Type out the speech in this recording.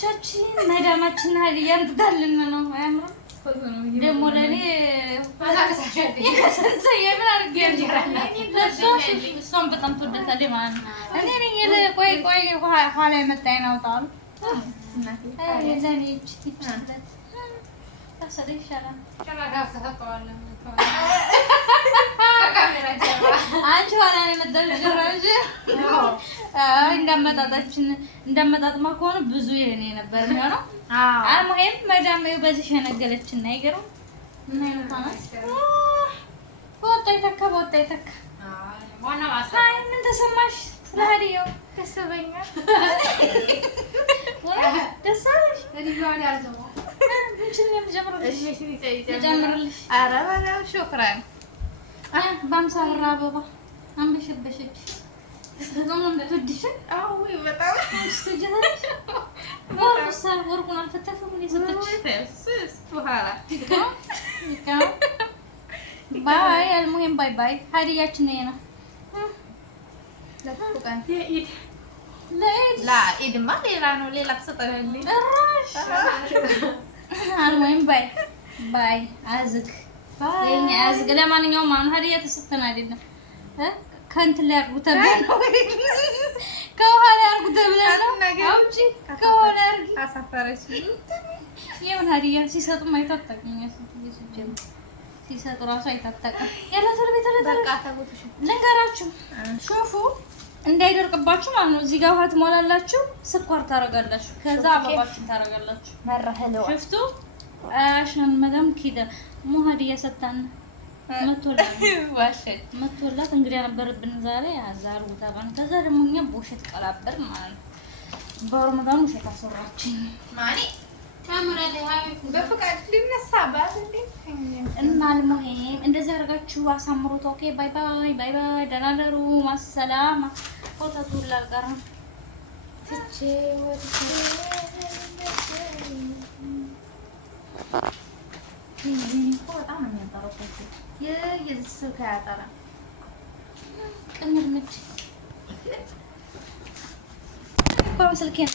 ቤተሰቦቻችን መዳማችን ሀዲያን ትዳልን ነው አያምርም? ደግሞ ለእኔ የምን አድርጌ እሷን በጣም ትወደታለች ማለት ነው። እኔ ቆይ ኋላ የመጣኝ ነው ጣሉ ለእኔ ይችላል ታሰደ ይሻላል። አንቺ ኋላ ነው የመጣሽ እንዳመጣጥማ ከሆነ ብዙ የኔ ነበር የሚሆነው። አልሙሄም መዳም በዚህ ሸነገለችና አይገርም። በወጣ ይተካ ምን ተሰማሽ? ስለ ሀዲያው ደስ ብሎኛል። ደስ አለሽ? ልጨምርልሽ? ኧረ በለው ሹክራን። በአምሳ ብር አበባ አንበሸበሸች። በጣም ነው የምትወድሽን? አዎ በጣም ወርቁን አልፈተሽም እንደ ሰጠችሽ በኋላ ባይ አልሙሄም ባይ ሀዲያችን ነው። ለኢድማ ሌላ ነው ሌላ ትሰጠናለች። አልሙሄም ባይ አዝግ የእኛ አዝግ። ለማንኛውም አሁን ሀዲያ ተሰጠን አይደለም ከእንትን ላይ አድርጉ ተብለን ነው ከኋላ አድርጉ ተብለን ነው። አውጪ ከኋላ አድርጊ አሳፈረች። የምን ሀዲያ ሲሰጡም አይታጠቅም ሲሰጡ እራሱ አይታጠቅም። ያለተር ቤት ነገራችሁ ሹፉ እንዳይደርቅባችሁ ማለት ነው። እዚህ ጋር ውሃ ትሞላላችሁ፣ ስኳር ታረጋላችሁ፣ ከዛ አበባችሁን ታረጋላችሁ። መረህለው ሽፍቱ አሽን መዳም ኪደ ሙሀዲያ ሰጣን መቶላት እንግዲህ ነበረብን ዛሬ አዛር ወጣባን። ከዛ ደግሞ እኛ ቦሸት ቀላበር ማለት ነው። በረመዳን ውሸት አሰራችን ማኒ ካሜራ ላይ በፍቃድ ሊነሳ ባል እና አልሙሄም እንደዚህ አድርጋችሁ አሳምሩት። ኦኬ ባይ ደህና ደሩ ማሰላማ ፎቶቱ ላልቀር ፍቼ ወጥቼ በጣም ነው የሚያጠራው የዚህ ስልክ አያጠራም። ቅምር ምች ስልኬን